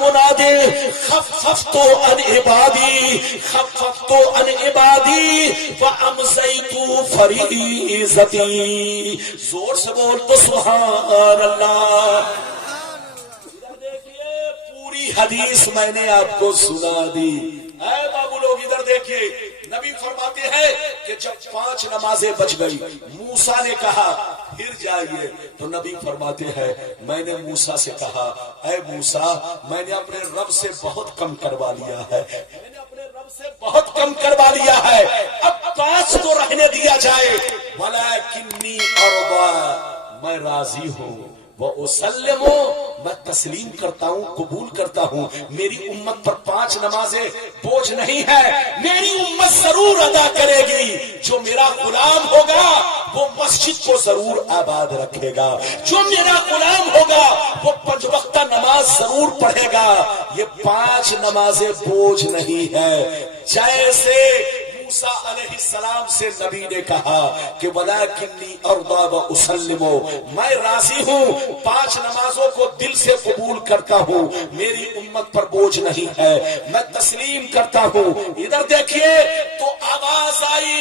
منادی خففت عن عبادی وامضیت فریضتی. زور سے بول تو سبحان اللہ. دیکھیے پوری حدیث میں نے آپ کو سنا دی. اے بابو لوگ ادھر دیکھیے, نبی فرماتے ہیں کہ جب 5 نمازیں بچ گئی, موسیٰ نے کہا پھر جائیے, تو نبی فرماتے ہیں میں نے موسیٰ سے کہا اے موسیٰ میں نے اپنے رب سے بہت کم کروا لیا ہے, میں نے اپنے رب سے بہت کم کروا لیا ہے, اب 5 تو رہنے دیا جائے. ولیکنی ارضی, میں راضی ہوں, واسلم, میں تسلیم کرتا ہوں, قبول کرتا ہوں. میری امت پر 5 نمازیں بوجھ نہیں ہے, میری امت ضرور ادا کرے گی. جو میرا غلام ہوگا وہ مسجد کو ضرور آباد رکھے گا, جو میرا غلام ہوگا وہ 5 وقتہ نماز ضرور پڑھے گا. یہ 5 نمازیں بوجھ نہیں ہے. جیسے موسیٰ علیہ السلام سے نبی نے کہا کہ ولیکنی ارضی واسلم, میں راضی ہوں, 5 نمازوں کو دل سے قبول کرتا ہوں, میری امت پر بوجھ نہیں ہے, میں تسلیم کرتا ہوں. ادھر دیکھیے تو آواز آئی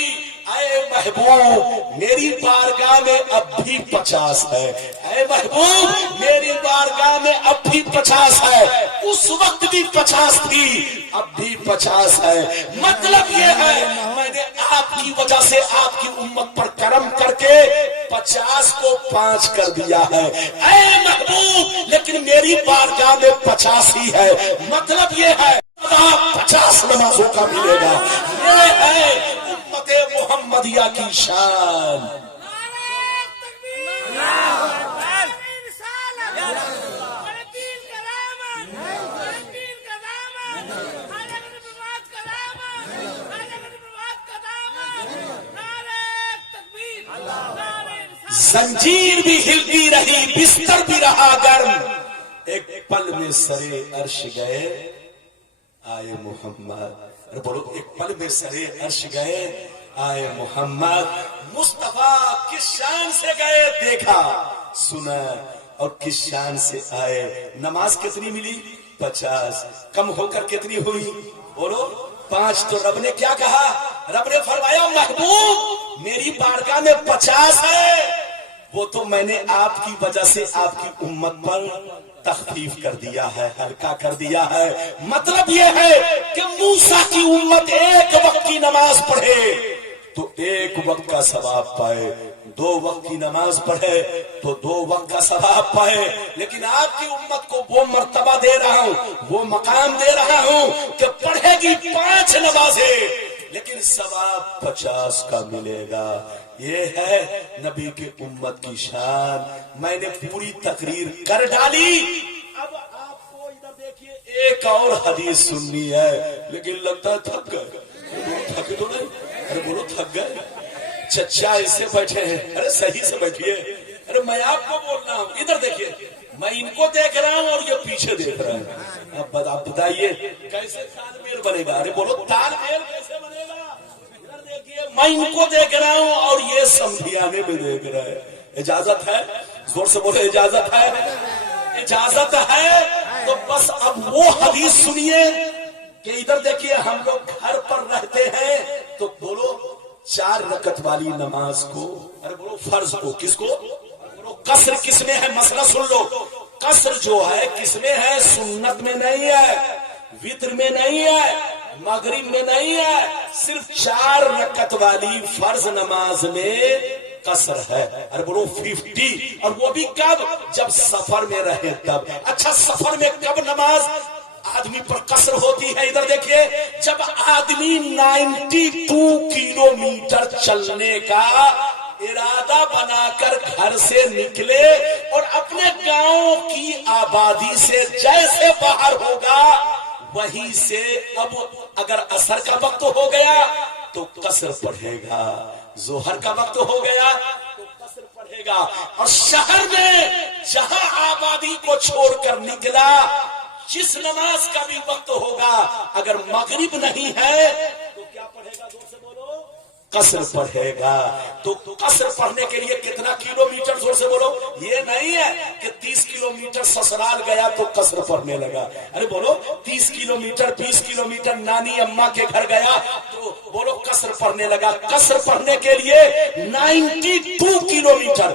اے محبوب میری بارگاہ میں اب بھی 50 ہے, اے محبوب میری بارگاہ میں اب بھی 50 ہے. اس وقت بھی 50 تھی, اب بھی 50 ہے. مطلب یہ ہے میں نے آپ کی وجہ سے آپ کی امت پر کرم کر کے 50 کو 5 کر دیا ہے. اے محبوب لیکن میری بارگاہ میں 50 ہی ہے. مطلب یہ ہے 50 نمازوں کا ملے گا. یہ ہے امت محمدیہ کی شان. زنجیر بھی ہلتی رہی, بستر بھی رہا گرم, ایک پل میں سرے عرش گئے آئے محمد. بولو ایک پل میں سرے عرش گئے آئے محمد. مصطفیٰ کس شان سے گئے دیکھا سنا, اور کس شان سے آئے. نماز کتنی ملی؟ 50. کم ہو کر کتنی ہوئی؟ بولو 5. تو رب نے کیا کہا؟ رب نے فرمایا محبوب میری بارگاہ میں 50 ہے, وہ تو میں نے آپ کی وجہ سے آپ کی امت پر تخفیف کر دیا ہے, ہلکا کر دیا ہے. مطلب یہ ہے کہ موسیٰ کی امت ایک وقت کی نماز پڑھے تو 1 وقت کا ثواب پائے, 2 وقت کی نماز پڑھے تو 2 وقت کا ثواب پائے. لیکن آپ کی امت کو وہ مرتبہ دے رہا ہوں, وہ مقام دے رہا ہوں کہ پڑھے گی 5 نمازیں لیکن ثواب 50 کا ملے گا. یہ ہے نبی کی امت کی شان. میں نے پوری تقریر کر ڈالی. اب آپ کو ادھر دیکھیے ایک اور حدیث سننی ہے, لیکن لگتا ہے تھک گئے. تھک تو نہیں, ارے بولو تھک گئے. چچا ایسے بیٹھے ہیں, ارے صحیح سے بیٹھیے. ارے میں آپ کو بول رہا ہوں, ادھر دیکھیے, میں ان کو دیکھ رہا ہوں اور یہ پیچھے دیکھ رہا ہے. اب آپ بتائیے کیسے تال میل بنے گا؟ ارے بولو تال میل کیسے بنے گا؟ ادھر دیکھیے میں ان کو دیکھ رہا ہوں اور یہ سمجھانے میں دیکھ رہا ہے. اجازت ہے؟ زور سے بولے اجازت ہے. اجازت ہے تو بس اب وہ حدیث سنیے کہ ادھر دیکھیے ہم لوگ گھر پر رہتے ہیں تو بولو 4 رکعت والی نماز کو, ارے بولو فرض کو, کس کو؟ قصر کس میں ہے؟ مسئلہ سن لو. قصر جو ہے کس میں ہے؟ سنت میں نہیں ہے, وتر میں نہیں ہے, مغرب میں نہیں ہے, صرف 4 رکعت والی فرض نماز میں قصر ہے. ارے بولو 50. اور وہ بھی کب؟ جب سفر میں رہے تب. اچھا سفر میں کب نماز آدمی پر قصر ہوتی ہے؟ ادھر دیکھیے جب آدمی 92 کلومیٹر چلنے کا ارادہ بنا کر گھر سے نکلے اور اپنے گاؤں کی آبادی سے جیسے باہر ہوگا وہیں سے اب اگر عصر کا وقت ہو گیا تو قصر پڑھے گا, ظہر کا وقت ہو گیا تو قصر پڑھے گا. اور شہر میں جہاں آبادی کو چھوڑ کر نکلا جس نماز کا بھی وقت ہوگا اگر مغرب نہیں ہے تو کیا پڑھے گا؟ دو سے بولو قصر پڑھے گا تو قصر پڑھنے کے لیے کتنا کلومیٹر، زور سے بولو، یہ نہیں ہے کہ 30 کلومیٹر سسرال گیا تو قصر پڑھنے لگا، ارے بولو 30 کلومیٹر 20 کلومیٹر نانی اماں کے گھر گیا تو بولو قصر پڑھنے لگا۔ قصر پڑھنے کے لیے 92 کلومیٹر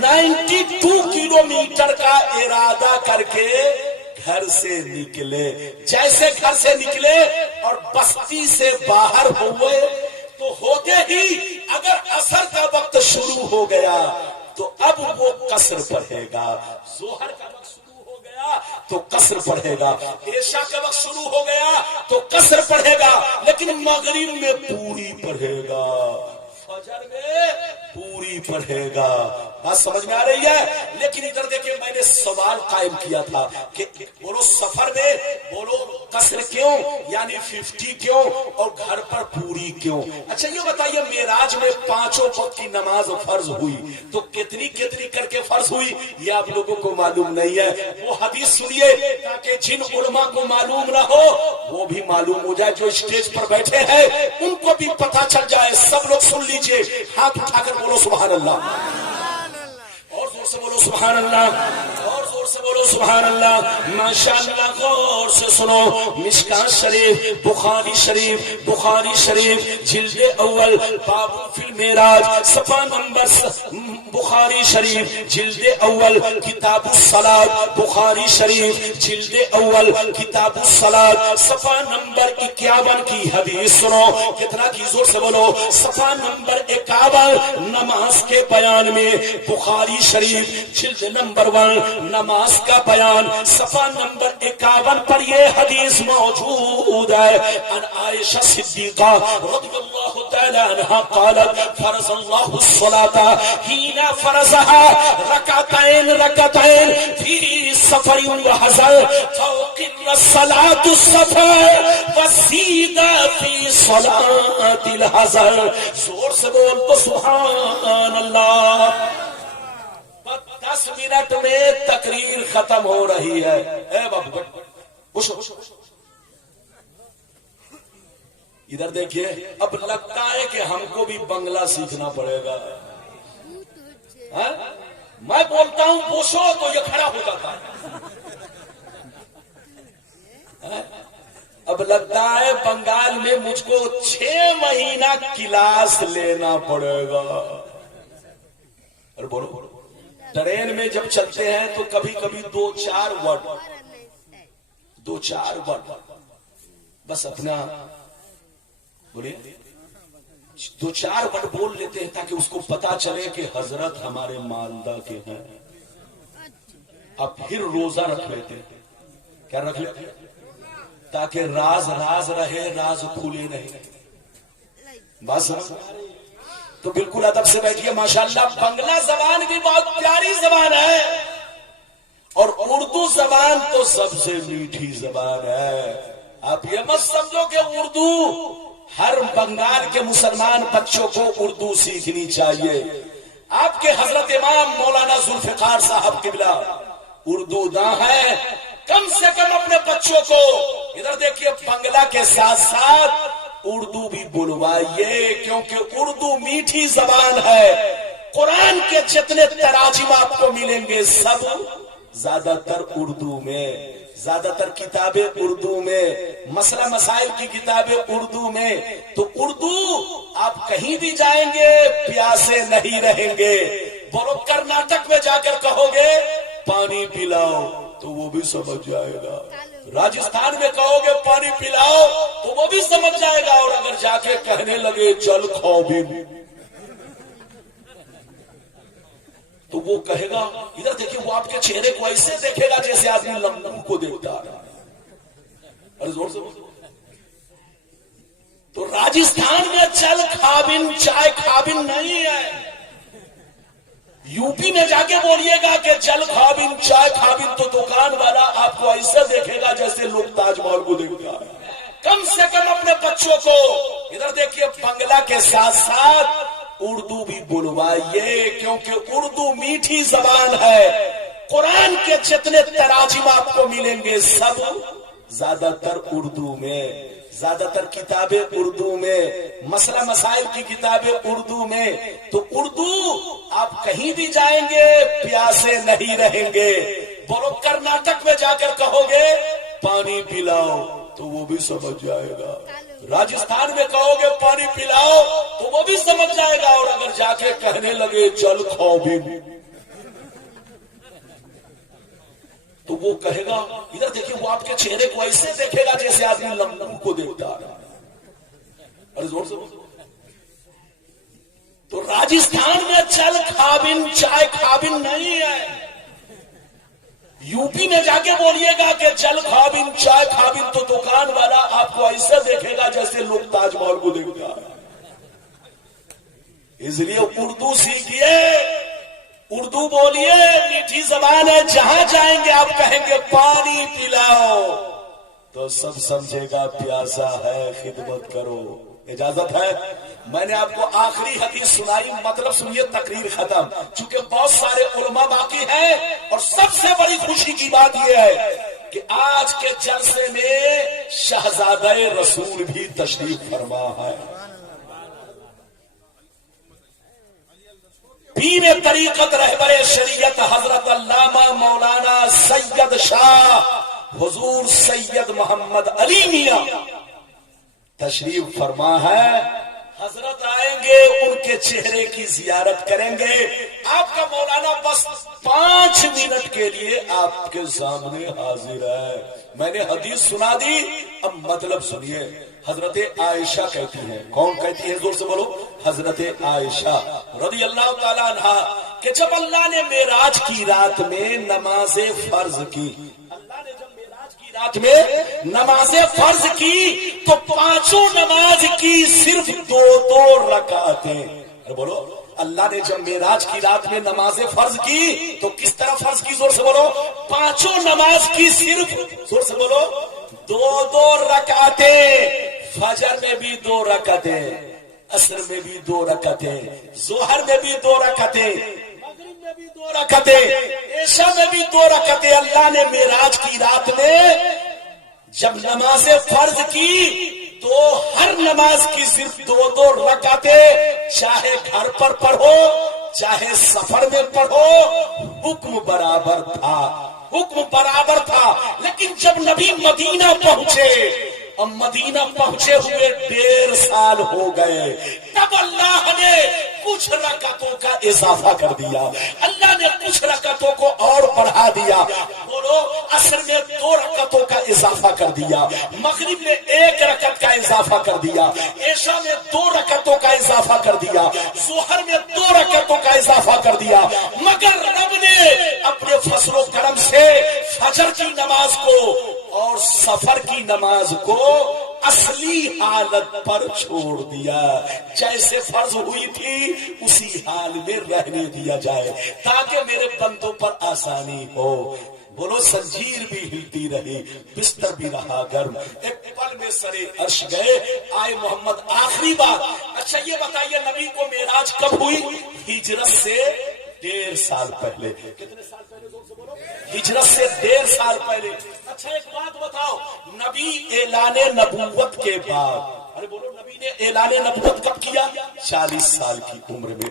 92 کلومیٹر کا ارادہ کر کے گھر سے نکلے۔ جیسے گھر سے نکلے اور بستی سے باہر ہوئے تو ہوتے ہی اگر عصر کا وقت شروع ہو گیا تو اب وہ قصر پڑھے گا۔ ظہر کا وقت شروع ہو گیا تو قصر پڑھے گا، عشاء کا وقت شروع ہو گیا تو قصر پڑھے گا، لیکن مغرب میں پوری پڑھے گا، فجر میں پوری پڑھے گا۔ بات سمجھ میں آ رہی ہے؟ لیکن ادھر دیکھیں میں نے سوال قائم کیا تھا کہ بولو سفر میں بولو قصر کیوں، یعنی 50 کیوں اور گھر پر پوری کیوں؟ اچھا یہ بتائیے معراج میں 5 وقت کی نماز فرض ہوئی تو کتنی کتنی کر کے فرض ہوئی یہ آپ لوگوں کو معلوم نہیں ہے۔ وہ حدیث سنیے تاکہ جن علماء کو معلوم نہ ہو وہ بھی معلوم ہو جائے، جو اسٹیج پر بیٹھے ہیں ان کو بھی پتہ چل جائے۔ سب لوگ سن لیجئے، ہاتھ اٹھا کر بولو سبحان اللہ، اور زور سے بولو سبحان اللہ، اور زور سے بولو سبحان اللہ۔ ماشاءاللہ غور سے سنو، مشکاۃ شریف، بخاری شریف جلد اول باب فی المعراج، صفحہ نمبر بخاری شریف جلد اول کتاب الصلاۃ، بخاری شریف جلد اول کتاب الصلاۃ صفحہ نمبر 51 کی حدیث سنو۔ کتنا کی؟ زور سے بولو، صفحہ نمبر 51 نماز کے بیان میں، بخاری شریف جلد نمبر 1 نماز کا بیان، صفحہ نمبر 51 پر یہ حدیث موجود ہے۔ ان عائشہ صدیقہ رضی اللہ تعالی عنہا قالت فرض اللہ الصلاۃ حین فرضها رکعتین فی سفر وحضر فوقر صلاۃ السفر وزید فی صلاۃ الحضر۔ زور سے بول تو سبحان اللہ۔ 10 منٹ میں تقریر ختم ہو رہی ہے۔ اے بابو ادھر دیکھیے، اب لگتا ہے کہ ہم کو بھی بنگلہ سیکھنا پڑے گا۔ میں بولتا ہوں پوچھو تو یہ کھڑا ہو جاتا ہے۔ اب لگتا ہے بنگال میں مجھ کو 6 مہینہ کلاس لینا پڑے گا۔ اور بولو ٹرین میں جب چلتے ہیں تو کبھی کبھی 2-4 ورڈ بس اپنا بولے 2-4 ورڈ بول لیتے ہیں تاکہ اس کو پتا چلے کہ حضرت ہمارے مالدہ کے ہیں۔ اب پھر روزہ رکھ لیتے ہیں، کیا رکھ لیتے ہیں؟ تاکہ راز رہے، راز کھلے نہیں۔ بات سمجھ تو بالکل ادب سے بیٹھیے۔ ماشاءاللہ بنگلہ زبان بھی بہت پیاری زبان ہے اور اردو زبان تو سب سے میٹھی زبان ہے۔ آپ یہ مت سمجھو کہ اردو ہر بنگال کے مسلمان بچوں کو اردو سیکھنی چاہیے۔ آپ کے حضرت امام مولانا ذوالفقار صاحب قبلہ اردو داں ہے، کم سے کم اپنے بچوں کو ادھر دیکھیے بنگلہ کے ساتھ ساتھ اردو بھی بلوائیے، کیونکہ اردو میٹھی زبان ہے۔ قرآن کے جتنے تراجم آپ کو ملیں گے سب زیادہ تر اردو میں، زیادہ تر کتابیں اردو میں، مسئلہ مسائل کی کتابیں اردو میں۔ تو اردو آپ کہیں بھی جائیں گے پیاسے نہیں رہیں گے۔ بولو کرناٹک میں جا کر کہو گے پانی پلاؤ تو وہ بھی سمجھ جائے گا، راجستھان میں کہو گے پانی پلاؤ تو وہ بھی سمجھ جائے گا، اور اگر جا کے کہنے لگے جل کھاؤ بھی تو وہ کہے گا، ادھر دیکھیں وہ آپ کے چہرے کو ایسے دیکھے گا جیسے آدمی لنگور کو دیکھتا ہے۔ ارے زور سے تو راجستھان میں جل کھابن چائے کھابن نہیں ہے۔ یو پی میں جا کے بولیے گا کہ جل کھابن چائے کھابن تو دکان والا آپ کو ایسے دیکھے گا جیسے لوگ تاج محل کو دیکھتا ہے۔ کم سے کم اپنے بچوں کو ادھر دیکھیے بنگلہ کے ساتھ ساتھ اردو بھی بلوائیے، کیونکہ اردو میٹھی زبان ہے۔ قرآن کے جتنے تراجم آپ کو ملیں گے سب زیادہ تر اردو میں، زیادہ تر کتابیں اردو میں، مسئلہ مسائل کی کتابیں اردو میں. تو اردو آپ کہیں بھی جائیں گے پیاسے نہیں رہیں گے. بولو کرناٹک میں جا کر کہو گے پانی پلاؤ تو وہ بھی سمجھ جائے گا. راجستھان میں کہو گے پانی پلاؤ تو وہ بھی سمجھ جائے گا. اور اگر جا کے کہنے لگے چل کھاؤ بھی تو وہ کہے گا. ادھر دیکھیں وہ آپ کے چہرے کو ایسے دیکھے گا جیسے آدمی لنگور کو دیکھتا ہے. ارے زور سے تو راجستھان میں چل کھابن چائے کھابن نہیں ہے. یو پی میں جا کے بولیے گا کہ چل کھابن چائے کھابن تو دکان والا آپ کو ایسے دیکھے گا جیسے لوگ تاج محل کو دیکھتا ہے. اس لیے اردو سیکھیے، اردو بولیے، میٹھی زبان ہے. جہاں جائیں گے آپ کہیں گے پانی پلاؤ تو سب سمجھے گا پیاسا ہے، خدمت کرو. اجازت ہے؟ میں نے آپ کو آخری حدیث سنائی، مطلب سنیے، تقریر ختم. چونکہ بہت سارے علماء باقی ہیں اور سب سے بڑی خوشی کی بات یہ ہے کہ آج کے جلسے میں شہزادہ رسول بھی تشریف فرما ہے. پیر طریقت رہبر شریعت حضرت علامہ مولانا سید شاہ حضور سید محمد علی میاں تشریف فرما ہے. حضرت آئیں گے، ان کے چہرے کی زیارت کریں گے. آپ کا مولانا بس 5 منٹ کے لیے آپ کے سامنے حاضر ہے. میں نے حدیث سنا دی، اب مطلب سنیے. حضرت عائشہ کہتی ہیں، کون کہتی ہے؟ زور سے بولو. حضرت عائشہ رضی اللہ تعالی عنہا کہ جب اللہ نے معراج کی رات میں نماز فرض کی، اللہ نے جب معراج کی رات میں نماز فرض کی تو 5 نماز کی صرف 2 رکعتیں. بولو، اللہ نے جب معراج کی رات میں نماز فرض کی تو کس طرح فرض کی؟ زور سے بولو. 5 نماز کی صرف، زور سے بولو، 2 رکعتیں. فجر میں بھی 2 رکعتیں، عصر میں بھی 2 رکعتیں، ظہر میں بھی 2 رکعتیں، مغرب میں بھی 2 رکعتیں، عشاء میں بھی 2 رکعتیں. اللہ نے معراج کی رات میں جب نماز فرض کی تو ہر نماز کی صرف 2 رکعتیں. چاہے گھر پر پڑھو چاہے سفر میں پڑھو، حکم برابر تھا، حکم برابر تھا. لیکن جب نبی مدینہ پہنچے، اور مدینہ پہنچے ہوئے 1.5 سال ہو گئے، تب اللہ نے کچھ رکعتوں کا اضافہ کر دیا. اللہ نے کچھ رکعتوں کو اور بڑھا دیا. بولو، عصر میں 2 رکعتوں کا اضافہ کر دیا، مغرب میں 1 رکعت کا اضافہ کر دیا، عشاء میں 2 رکعتوں کا اضافہ کر دیا، ظہر میں 2 رکعتوں کا اضافہ کر دیا. مگر رب نے اپنے فضل و کرم سے فجر کی نماز کو اور سفر کی نماز کو اصلی حالت پر چھوڑ دیا. جیسے فرض ہوئی تھی اسی حال میں رہنے دیا جائے تاکہ میرے بندوں پر آسانی ہو. بولو، زنجیر بھی ہلتی رہی، بستر بھی رہا گرم، ایک پل میں سرے عرش گئے، آئے محمد. آخری بات، اچھا یہ بتائیے نبی کو معراج کب ہوئی؟ ہجرت سے 1.5 سال پہلے. کتنے سال پہلے؟ زور سے بولو. ہجرت سے 1.5 سال پہلے. اچھا ایک بات بتاؤ، نبی اعلان نبوت کے بعد، ارے بولو، نبی نے اعلان نبوت کب کیا؟ 40 سال کی عمر میں.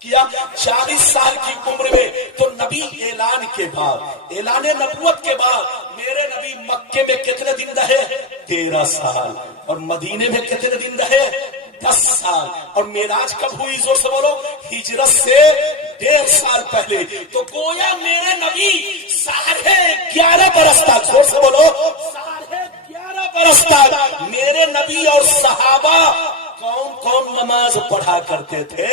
کیا 40 سال کی عمر میں. تو نبی اعلان کے بعد، اعلان نبوت کے بعد میرے نبی مکے میں کتنے دن رہے؟ 13 سال. اور مدینے میں کتنے دن رہے؟ 10 سال. اور معراج کب ہوئی؟ زور سے بولو. ہجرت سے 1.5 سال پہلے. تو گویا میرے نبی 11.5 برس تک، زور سے بولو، 11.5 برس تک میرے نبی اور صحابہ کون کون نماز پڑھا کرتے تھے؟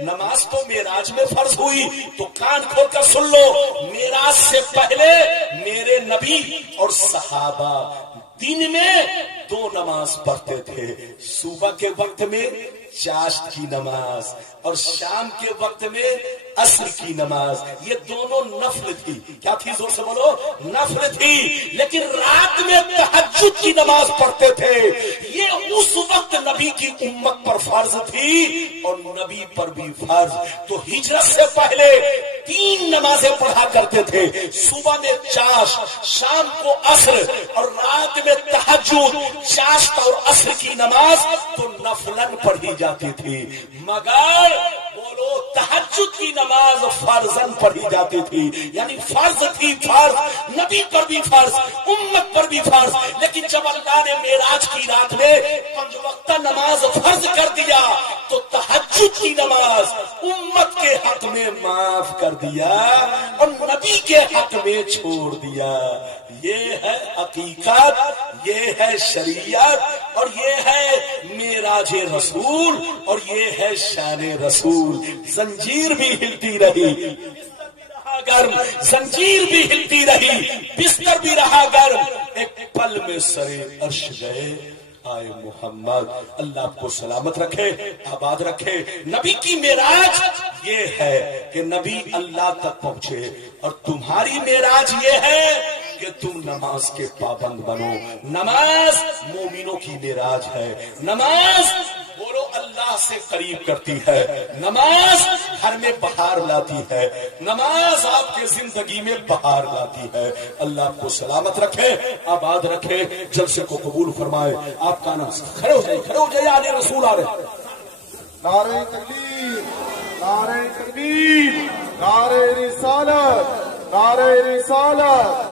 نماز تو معراج میں فرض ہوئی، تو کان کھول کر سن لو. معراج سے پہلے میرے نبی اور صحابہ دن میں دو نماز پڑھتے تھے، صبح کے وقت میں چاشت کی نماز اور شام کے وقت میں عصر کی نماز. یہ دونوں نفل تھی. کیا تھی؟ زور سے بولو. نفل تھی. لیکن رات میں تہجد کی نماز پڑھتے تھے. یہ اس وقت نبی کی امت پر فرض تھی اور نبی پر بھی فرض. تو ہجرت سے پہلے 3 نمازیں پڑھا کرتے تھے. صبح میں چاشت، شام کو عصر اور رات میں تہجد. چاشت اور عصر کی نماز تو نفلن پڑھی جاتی تھی، مگر بولو تہجد کی نماز فرضاً پڑھی جاتی تھی. یعنی فرض تھی، فرض نبی پر بھی فرض، امت پر بھی فرض. لیکن جب اللہ نے معراج کی رات میں 5 وقتہ نماز فرض کر دیا تو تہجد کی نماز امت کے حق میں معاف کر دیا اور نبی کے حق میں چھوڑ دیا. یہ ہے حقیقت، یہ ہے شریعت اور یہ ہے معراج رسول اور یہ ہے شان رسول. زنجیر بھی ہلتی رہی، گرم زنجیر بھی ہلتی رہی، بستر بھی رہا گرم. ایک پل میں سرے عرش گئے آئے محمد. اللہ آپ کو سلامت رکھے، آباد رکھے. نبی کی معراج یہ ہے کہ نبی اللہ تک پہنچے اور تمہاری معراج یہ ہے کہ تم نماز کے پابند بنو. نماز مومنوں کی معراج ہے. نماز بولو اللہ سے قریب کرتی ہے. نماز گھر میں بہار لاتی ہے. نماز آپ کے زندگی میں بہار لاتی ہے. اللہ آپ کو سلامت رکھے، آباد رکھے، جلسے کو قبول فرمائے. آپ کا نام کھڑے ہو جائے، کھڑے ہو جائے. آنے رسول آ رہے. نعرہ تکبیر، نعرہ تکبیر، نعرہ رسالت، نعرہ رسالت.